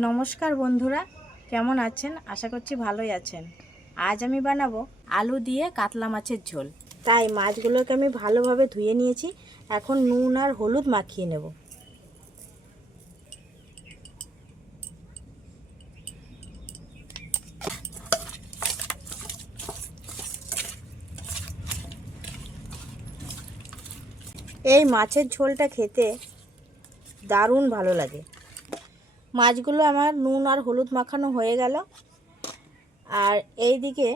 নমস্কার বন্ধুরা, কেমন আছেন? আশা করছি ভালোই আছেন। আজ আমি বানাবো আলু দিয়ে কাতলা মাছের ঝোল। তাই মাছগুলোকে আমি ভালোভাবে ধুয়ে নিয়েছি। এখন নুন আর হলুদ মাখিয়ে নেব। এই মাছের ঝোলটা খেতে দারুণ ভালো লাগে। মাছগুলো আমার নুন আর হলুদ মাখানো হয়ে গেল। আর এইদিকে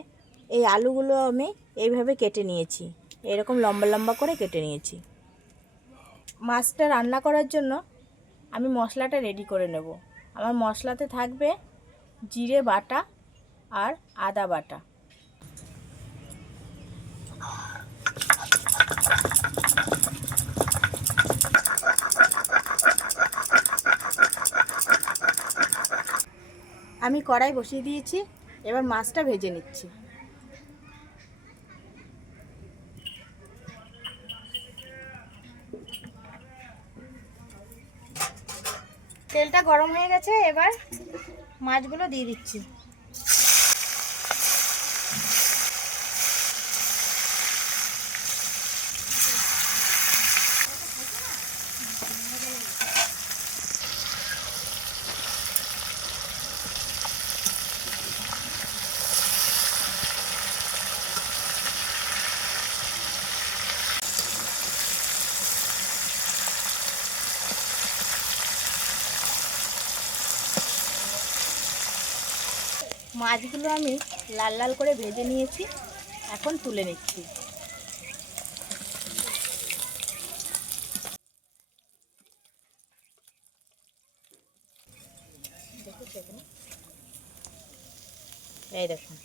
এই আলুগুলো আমি এইভাবে কেটে নিয়েছি, এরকম লম্বা লম্বা করে কেটে নিয়েছি। মাছটা রান্না করার জন্য আমি মশলাটা রেডি করে নেব। আমার মশলাতে থাকবে জিরে বাটা আর আদা বাটা। আমি কড়াই বসিয়ে দিয়েছি, এবার মাছটা ভেজে নিচ্ছি। তেলটা গরম হয়ে গেছে, এবার মাছগুলো দিয়ে দিচ্ছি। মাছগুলো আমি লাল লাল করে ভেজে নিয়েছি, এখন তুলে নিচ্ছি। এই দেখুন,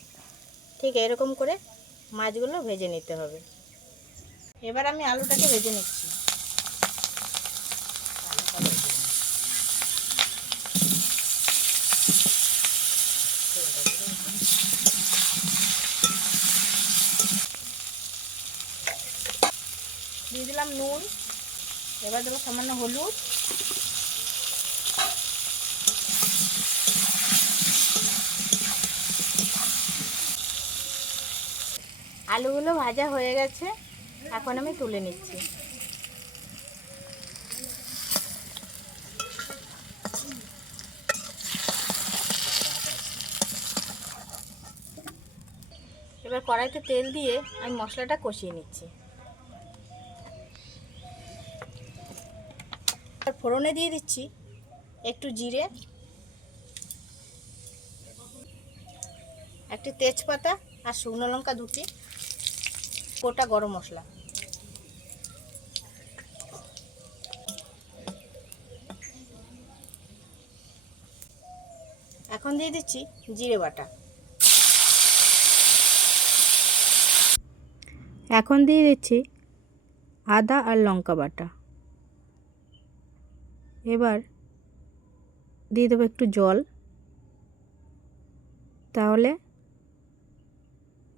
ঠিক এরকম করে মাছগুলো ভেজে নিতে হবে। এবার আমি আলুটাকে ভেজে নিচ্ছি। দিয়ে দিলাম নুন, এবার দেবো সামান্য হলুদ, আলুগুলো ভাজা হয়ে গেছে, এখন আমি তুলে নিচ্ছি। এবার কড়াইতে তেল দিয়ে আমি মশলাটা কষিয়ে নিচ্ছি। আর ফোড়নে দিয়ে দিচ্ছি একটু জিরে, একটি তেজপাতা আর শুকনো লঙ্কা দুটি, গোটা গরম মশলা। এখন দিয়ে দিচ্ছি জিরে বাটা। এখন দিয়ে দিচ্ছি আদা আর লঙ্কা বাটা। এবার দিয়ে দেবো একটু জল, তাহলে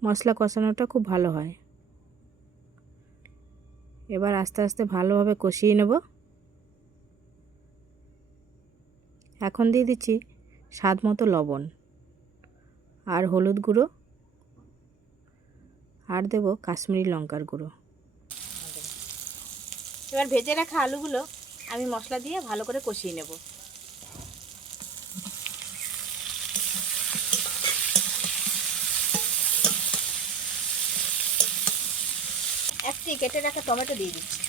মশলা কষানোটা খুব ভালো হয়। এবার আস্তে আস্তে ভালোভাবে কষিয়ে নেব। এখন দিয়ে দিচ্ছি স্বাদ মতো লবণ আর হলুদ গুঁড়ো, আর দেব কাশ্মীরি লঙ্কার গুঁড়ো। এবার ভেজে রাখা আলুগুলো আমি মশলা দিয়ে ভালো করে কষিয়ে নেব। একটি কেটে রাখা টমেটো দিয়ে দিচ্ছি।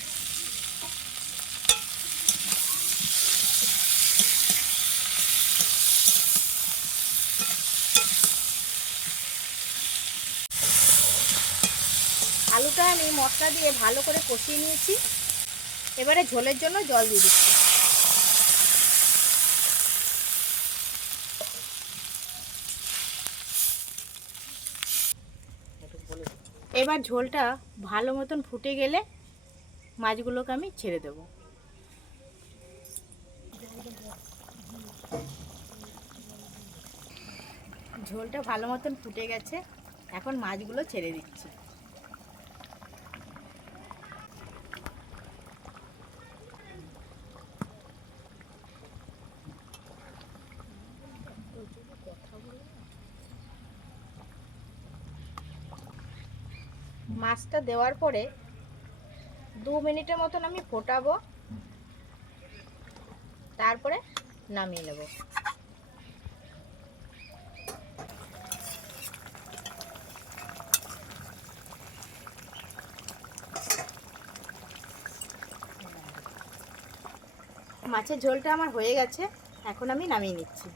আলুটা আমি মশলা দিয়ে ভালো করে কষিয়ে নিয়েছি, এবারে ঝোলের জন্য জল দিয়ে দিচ্ছি। এবার ঝোলটা ভালো মতন ফুটে গেলে মাছগুলোকে আমি ছেড়ে দেব। ঝোলটা ভালো মতন ফুটে গেছে, এখন মাছগুলো ছেড়ে দিচ্ছি। মাছটা দেওয়ার পরে 2 মিনিটের মতন আমি ফোটাবো, তারপরে নামিয়ে নেব। মাছের ঝোলটা আমার হয়ে গেছে, এখন আমি নামিয়ে নিচ্ছি।